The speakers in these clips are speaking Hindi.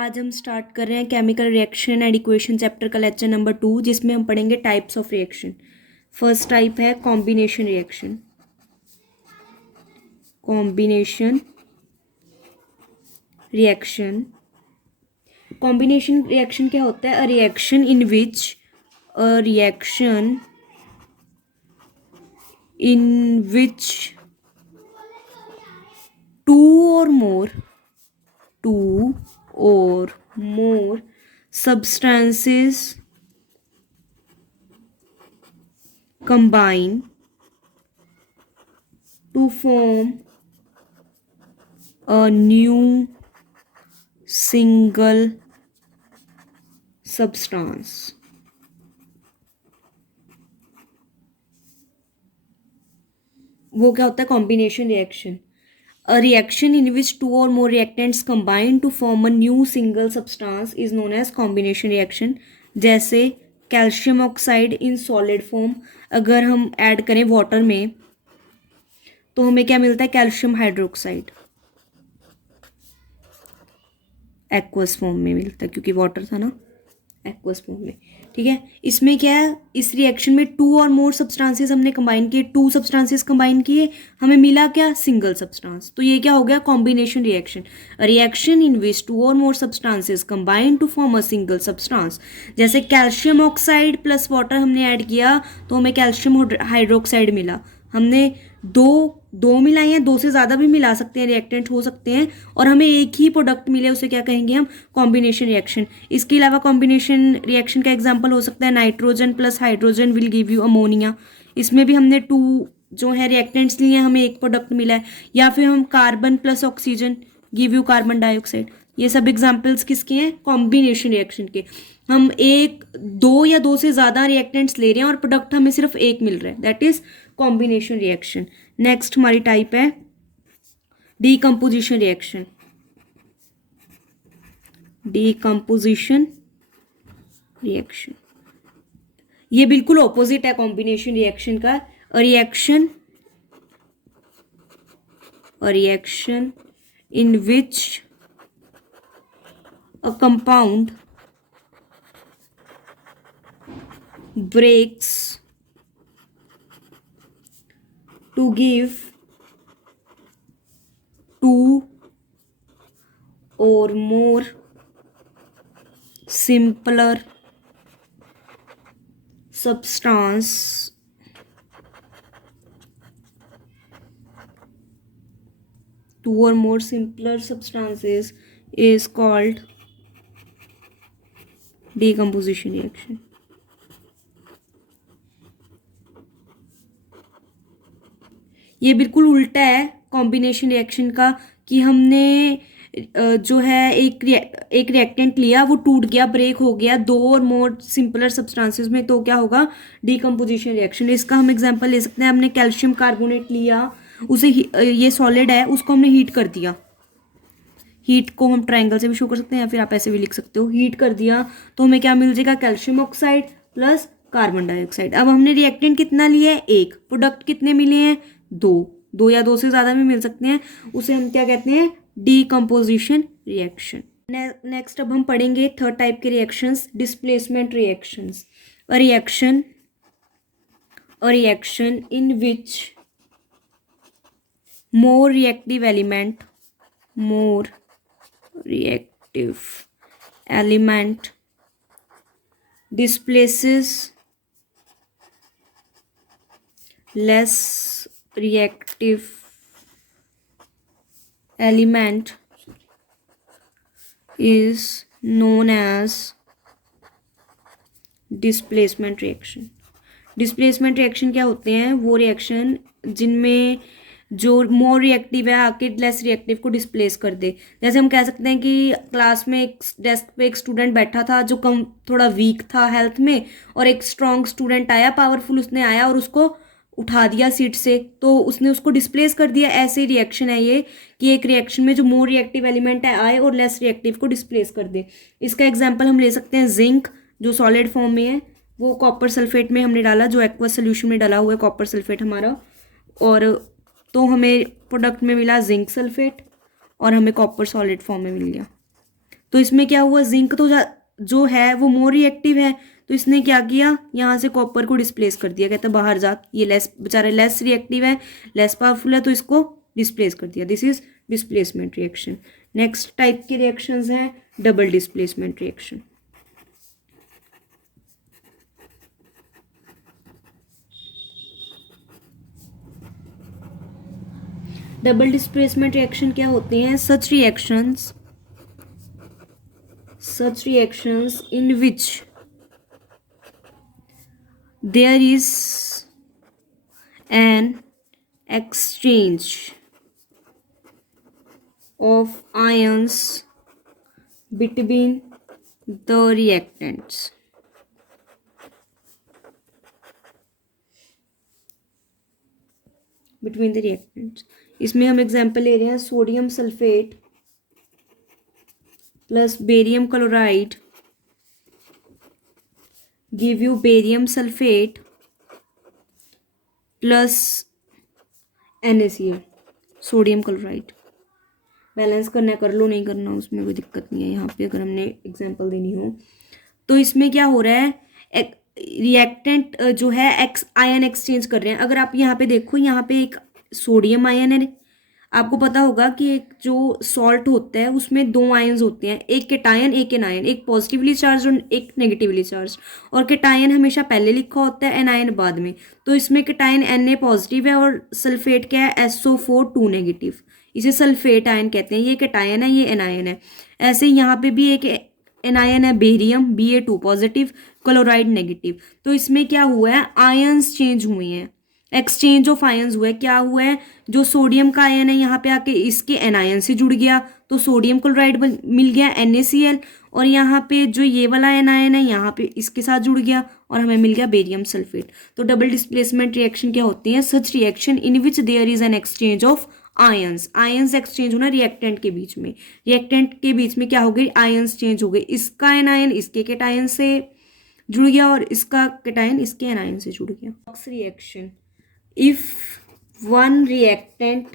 आज हम स्टार्ट कर रहे हैं chemical reaction and equation chapter का लेक्चर नंबर 2, जिसमें हम पढ़ेंगे types of reaction. First type है combination reaction. Combination reaction combination reaction क्या होता है? A reaction in which two or more substances combine to form a new single substance. वो क्या होता है? Combination reaction. A reaction in which two or more reactants combine to form a new single substance is known as combination reaction। जैसे calcium oxide in solid form अगर हम ऐड करें वाटर में तो हमें क्या मिलता है? Calcium hydroxide. एक्वस फॉर्म में मिलता है क्योंकि वाटर था ना, एक्वस फॉर्म में। ठीक है, इसमें क्या है? इस रिएक्शन में टू और मोर सब्सटेंसेस हमने कंबाइन किए, टू सब्सटेंसेस कंबाइन किए, हमें मिला क्या? Single substance. तो ये क्या हो गया? Combination reaction. Reaction in which two or more substances combine to form a single substance. जैसे कैल्शियम ऑक्साइड प्लस वाटर हमने ऐड किया तो हमें कैल्शियम हाइड्रोक्साइड मिला। हमने दो मिलाई हैं, दो से ज़्यादा भी मिला सकते हैं, रिएक्टेंट हो सकते हैं, और हमें एक ही प्रोडक्ट मिले, उसे क्या कहेंगे हम? Combination reaction. इसके अलावा कॉम्बिनेशन रिएक्शन का एग्जांपल हो सकता है nitrogen plus hydrogen will give you ammonia. इसमें भी हमने टू जो है रिएक्टेंट्स लिए हैं, हमें एक प्रोडक्ट मिला है। या फिर हम carbon plus oxygen give you carbon dioxide. ये सब एग्जाम्पल्स किसके हैं? कॉम्बिनेशन रिएक्शन के। हम दो या दो से ज़्यादा रिएक्टेंट्स ले रहे हैं और प्रोडक्ट हमें सिर्फ एक मिल रहा है, that is combination reaction. Next हमारी टाइप है डीकम्पोजिशन रिएक्शन। डीकम्पोजिशन रिएक्शन ये बिल्कुल ऑपोजिट है कॉम्बिनेशन रिएक्शन का। Reaction in which a compound breaks to give two or more simpler substance substances is called decomposition reaction। ये बिल्कुल उल्टा है कॉम्बिनेशन रिएक्शन का कि हमने जो है एक रिएक्टेंट लिया, वो टूट गया, ब्रेक हो गया दो और मोर सिंपलर सब्सटेंसेस में, तो क्या होगा? Decomposition reaction. इसका हम एग्जांपल ले सकते हैं। हमने कैल्शियम कार्बोनेट लिया, उसे ये सॉलिड है, उसको हमने हीट कर दिया। हीट को हम ट्रायंगल से भी शो कर सकते हैं या फिर आप ऐसे भी लिख सकते हो। हीट कर दिया तो हमें क्या मिल जाएगा? Calcium oxide plus carbon dioxide. अब हमने रिएक्टेंट कितना लिया है? एक। प्रोडक्ट कितने मिले हैं? दो या दो से ज़्यादा भी मिल सकते हैं, उसे हम क्या कहते हैं? Decomposition reaction. नेक्स्ट अब हम पढ़ेंगे थर्ड टाइप के reactions, displacement reactions. A reaction in which more reactive element displaces less reactive element is known as displacement reaction। Displacement reaction क्या होते हैं? वो रिएक्शन जिनमें जो मोर रिएक्टिव है आके लेस रिएक्टिव को डिस्प्लेस कर दे। जैसे हम कह सकते हैं कि क्लास में एक डेस्क पे एक स्टूडेंट बैठा था जो थोड़ा वीक था हेल्थ में, और एक स्ट्रॉन्ग स्टूडेंट आया, पावरफुल, उसने आया और उसको उठा दिया सीट से, तो उसने उसको डिस्प्लेस कर दिया। ऐसे रिएक्शन है ये कि एक रिएक्शन में जो मोर रिएक्टिव एलिमेंट है आए और लेस रिएक्टिव को डिस्प्लेस कर दे। इसका एग्जाम्पल हम ले सकते हैं जिंक, जो सॉलिड फॉर्म में है, वो कॉपर सल्फेट में हमने डाला, जो एक्वस सोल्यूशन में डाला हुआ है कॉपर सल्फेट हमारा, और तो हमें प्रोडक्ट में मिला जिंक सल्फेट और हमें कॉपर सॉलिड फॉर्म में मिल गया। तो इसमें क्या हुआ, जिंक तो जो है वो मोर रिएक्टिव है, तो इसने क्या किया, यहाँ से कॉपर को डिस्प्लेस कर दिया, कहता बाहर जा, ये लेस बेचारा लेस रिएक्टिव है, लेस पावरफुल है, तो इसको डिस्प्लेस कर दिया। This is displacement reaction. Next type के रिएक्शंस हैं double displacement reaction. Double displacement reaction क्या होते हैं? Such reactions in which there is an exchange of ions between the reactants. इसमें हम एग्जाम्पल ले रहे हैं sodium sulphate plus barium chloride give you barium sulfate plus NaCl, sodium chloride. Balance करना है कर लो, नहीं करना उसमें कोई दिक्कत नहीं है। यहाँ पे अगर हमने एग्जांपल देनी हो तो इसमें क्या हो रहा है, रिएक्टेंट जो है एक्स आयन एक्सचेंज कर रहे हैं। अगर आप यहाँ पे देखो, यहाँ पे एक सोडियम आयन है, आपको पता होगा कि एक जो सॉल्ट होता है उसमें दो आयन्स होते हैं, एक केटायन एक एनायन, एक पॉजिटिवली चार्ज और एक नेगेटिवली चार्ज, और केटायन हमेशा पहले लिखा होता है, एनायन बाद में। तो इसमें केटायन Na पॉजिटिव है और सल्फेट क्या है, SO4 2 नेगेटिव, इसे सल्फेट आयन कहते हैं। ये केटायन है, ये एनायन है। ऐसे यहाँ पे भी एक एनायन है barium, Ba2 positive, chloride negative. तो इसमें क्या हुआ है, आयन्स चेंज हुए हैं, एक्सचेंज ऑफ आयन्स हुआ है। क्या हुआ है, जो सोडियम का आयन है यहाँ पे आके इसके एनायन से जुड़ गया, तो सोडियम क्लोराइड मिल गया NaCl, और यहाँ पे जो ये वाला एनायन है यहाँ पे इसके साथ जुड़ गया और हमें मिल गया बेरियम सल्फेट। तो डबल डिस्प्लेसमेंट रिएक्शन क्या होती है, such reaction in which there is an exchange of ions exchange होना रिएक्टेंट के बीच में। रिएक्टेंट के बीच में क्या हो गई, आयन्स चेंज हो गए, इसका एनायन इसके केटायन से जुड़ गया और इसका केटायन इसके एनायन से जुड़ गया। ऑक्स reaction, if one reactant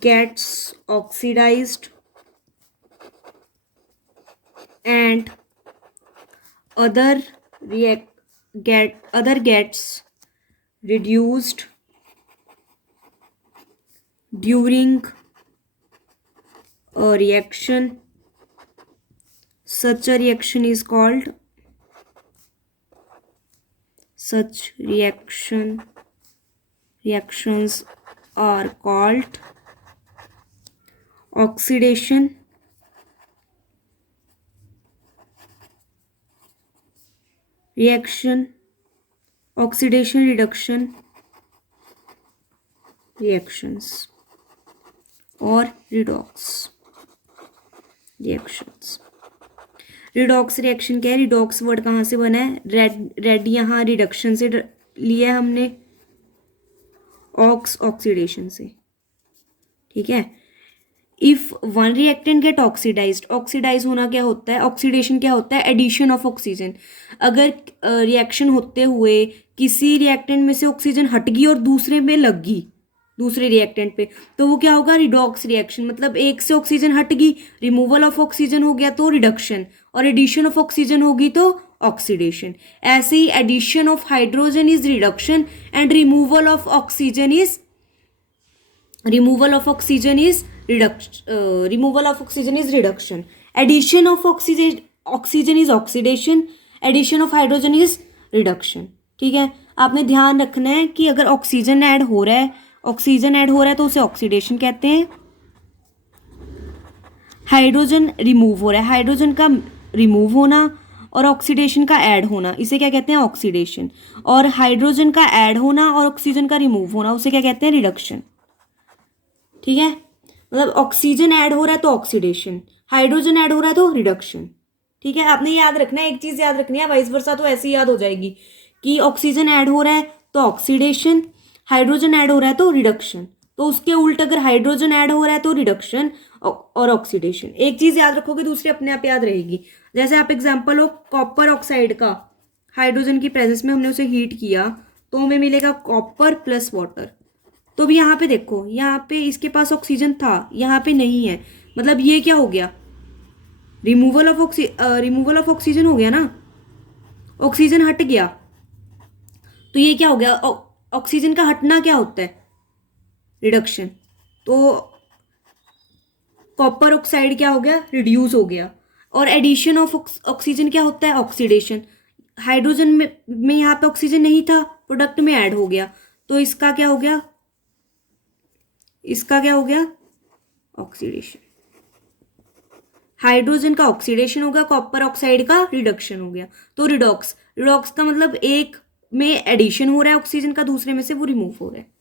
gets oxidized and other gets reduced during a reaction, such a reaction is called such reactions are called oxidation, reduction reactions और redox reactions। रिडॉक्स रिएक्शन क्या है, रिडॉक्स वर्ड कहाँ से बना है, रेड यहाँ रिडक्शन से लिया है हमने, ऑक्सीडेशन से, ठीक है। If one reactant get oxidise होना क्या होता है, ऑक्सीडेशन क्या होता है, एडिशन ऑफ ऑक्सीजन। अगर रिएक्शन होते हुए किसी रिएक्टेंट में से ऑक्सीजन हट गई और दूसरे में लग गई, दूसरे रिएक्टेंट पे, तो वो क्या होगा, रिडॉक्स रिएक्शन। मतलब एक से ऑक्सीजन हट गई, रिमूवल ऑफ ऑक्सीजन हो गया तो रिडक्शन, और एडिशन ऑफ ऑक्सीजन होगी तो ऑक्सीडेशन। ऐसे ही addition of hydrogen is reduction and removal of oxygen is reduction. Addition of oxygen is oxidation, addition of hydrogen is reduction. ठीक है, आपने ध्यान रखना है कि अगर ऑक्सीजन ऐड हो रहा है तो उसे ऑक्सीडेशन कहते हैं। हाइड्रोजन रिमूव हो रहा है, हाइड्रोजन का रिमूव होना और ऑक्सीडेशन का ऐड होना, इसे क्या कहते हैं, ऑक्सीडेशन। और हाइड्रोजन का ऐड होना और ऑक्सीजन का रिमूव होना, उसे क्या कहते हैं, रिडक्शन। ठीक है, मतलब ऑक्सीजन ऐड हो रहा है तो ऑक्सीडेशन, हाइड्रोजन ऐड हो रहा है तो रिडक्शन। ठीक है, आपने याद रखना है, एक चीज याद रखनी है, वाइस वर्सा तो ऐसे ही याद हो जाएगी कि ऑक्सीजन ऐड हो रहा है तो ऑक्सीडेशन, हाइड्रोजन ऐड हो रहा है तो रिडक्शन। तो उसके उल्ट अगर हाइड्रोजन ऐड हो रहा है तो रिडक्शन और ऑक्सीडेशन। एक चीज याद रखोगे दूसरी अपने आप याद रहेगी। जैसे आप एग्जांपल हो कॉपर ऑक्साइड का, हाइड्रोजन की प्रेजेंस में हमने उसे हीट किया तो हमें मिलेगा कॉपर प्लस वाटर। तो भी यहाँ पे देखो, यहाँ पे इसके पास ऑक्सीजन था, यहाँ पे नहीं है, मतलब ये क्या हो गया, रिमूवल ऑफ ऑक्सीजन हो गया ना, ऑक्सीजन हट गया। तो ये क्या हो गया, ऑक्सीजन का हटना क्या होता है, रिडक्शन। तो कॉपर ऑक्साइड क्या हो गया, रिड्यूस हो गया। और एडिशन ऑफ ऑक्सीजन क्या होता है, ऑक्सीडेशन। हाइड्रोजन में यहाँ पे ऑक्सीजन नहीं था, प्रोडक्ट में ऐड हो गया, तो इसका क्या हो गया, इसका क्या हो गया, ऑक्सीडेशन। हाइड्रोजन का ऑक्सीडेशन हो गया, कॉपर ऑक्साइड का रिडक्शन हो गया। तो रिडॉक्स, रिडॉक्स का मतलब एक में एडिशन हो रहा है ऑक्सीजन का, दूसरे में से वो रिमूव हो रहा है।